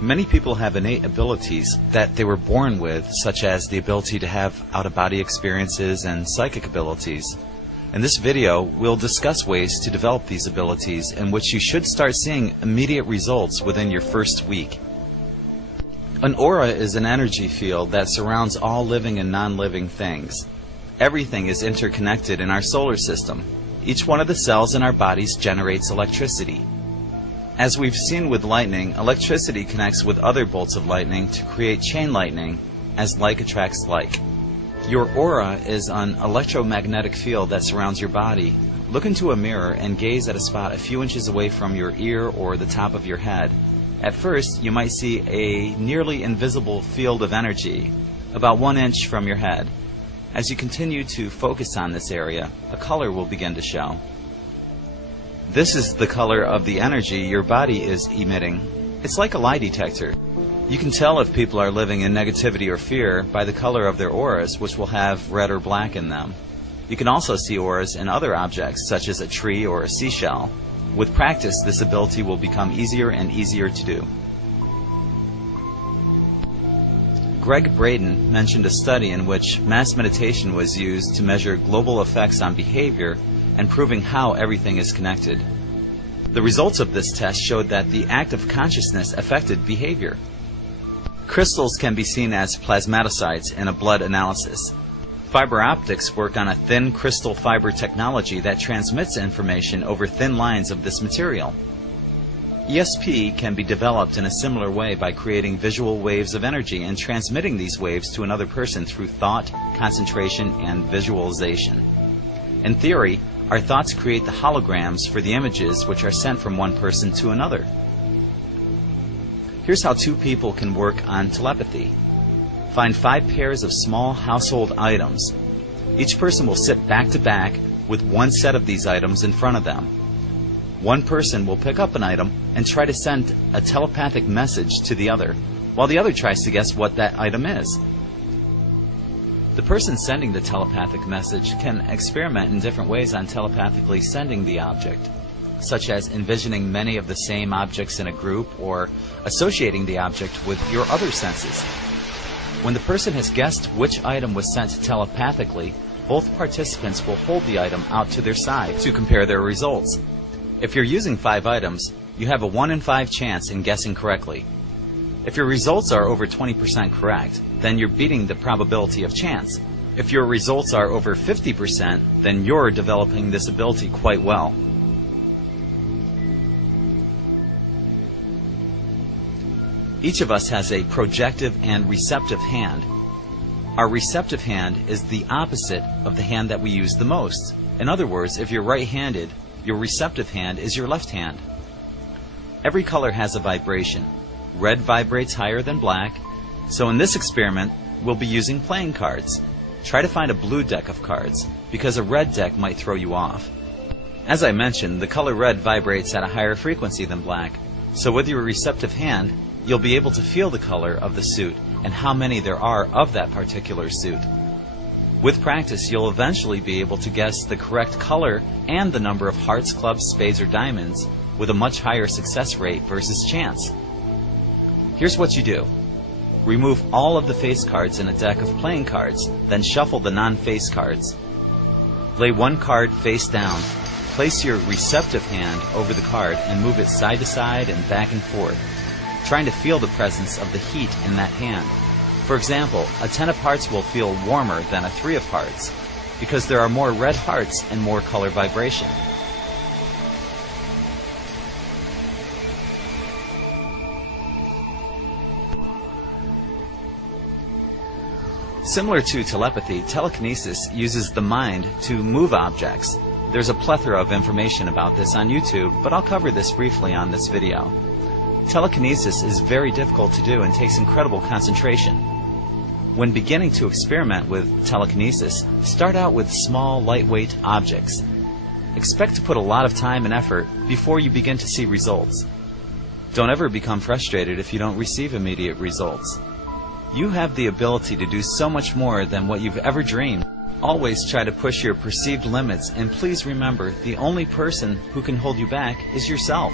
Many people have innate abilities that they were born with, such as the ability to have out-of-body experiences and psychic abilities. In this video, we'll discuss ways to develop these abilities in which you should start seeing immediate results within your first week. An aura is an energy field that surrounds all living and non-living things. Everything is interconnected in our solar system. Each one of the cells in our bodies generates electricity. As we've seen with lightning, electricity connects with other bolts of lightning to create chain lightning, as like attracts like. Your aura is an electromagnetic field that surrounds your body. Look into a mirror and gaze at a spot a few inches away from your ear or the top of your head. At first, you might see a nearly invisible field of energy, about 1 inch from your head. As you continue to focus on this area, a color will begin to show. This is the color of the energy your body is emitting. It's like a lie detector. You can tell if people are living in negativity or fear by the color of their auras, which will have red or black in them. You can also see auras in other objects, such as a tree or a seashell. With practice, this ability will become easier and easier to do. Gregg Braden mentioned a study in which mass meditation was used to measure global effects on behavior and proving how everything is connected. The results of this test showed that the act of consciousness affected behavior. Crystals can be seen as plasmatocytes in a blood analysis. Fiber optics work on a thin crystal fiber technology that transmits information over thin lines of this material. ESP can be developed in a similar way by creating visual waves of energy and transmitting these waves to another person through thought, concentration, and visualization. In theory, our thoughts create the holograms for the images which are sent from one person to another. Here's how two people can work on telepathy. Find 5 pairs of small household items. Each person will sit back to back with one set of these items in front of them. One person will pick up an item and try to send a telepathic message to the other, while the other tries to guess what that item is. The person sending the telepathic message can experiment in different ways on telepathically sending the object, such as envisioning many of the same objects in a group or associating the object with your other senses. When the person has guessed which item was sent telepathically, both participants will hold the item out to their side to compare their results. If you're using 5 items, you have a 1 in 5 chance in guessing correctly. If your results are over 20% correct, then you're beating the probability of chance. If your results are over 50%, then you're developing this ability quite well. Each of us has a projective and receptive hand. Our receptive hand is the opposite of the hand that we use the most. In other words, if you're right-handed, your receptive hand is your left hand. Every color has a vibration. Red vibrates higher than black, so in this experiment, we'll be using playing cards. Try to find a blue deck of cards, because a red deck might throw you off. As I mentioned, the color red vibrates at a higher frequency than black, so with your receptive hand, you'll be able to feel the color of the suit and how many there are of that particular suit. With practice, you'll eventually be able to guess the correct color and the number of hearts, clubs, spades, or diamonds with a much higher success rate versus chance. Here's what you do. Remove all of the face cards in a deck of playing cards, then shuffle the non-face cards. Lay one card face down. Place your receptive hand over the card and move it side to side and back and forth, trying to feel the presence of the heat in that hand. For example, a 10 of hearts will feel warmer than a 3 of hearts, because there are more red hearts and more color vibration. Similar to telepathy, telekinesis uses the mind to move objects. There's a plethora of information about this on YouTube, but I'll cover this briefly on this video. Telekinesis is very difficult to do and takes incredible concentration. When beginning to experiment with telekinesis, start out with small, lightweight objects. Expect to put a lot of time and effort before you begin to see results. Don't ever become frustrated if you don't receive immediate results. You have the ability to do so much more than what you've ever dreamed. Always try to push your perceived limits, and please remember, the only person who can hold you back is yourself.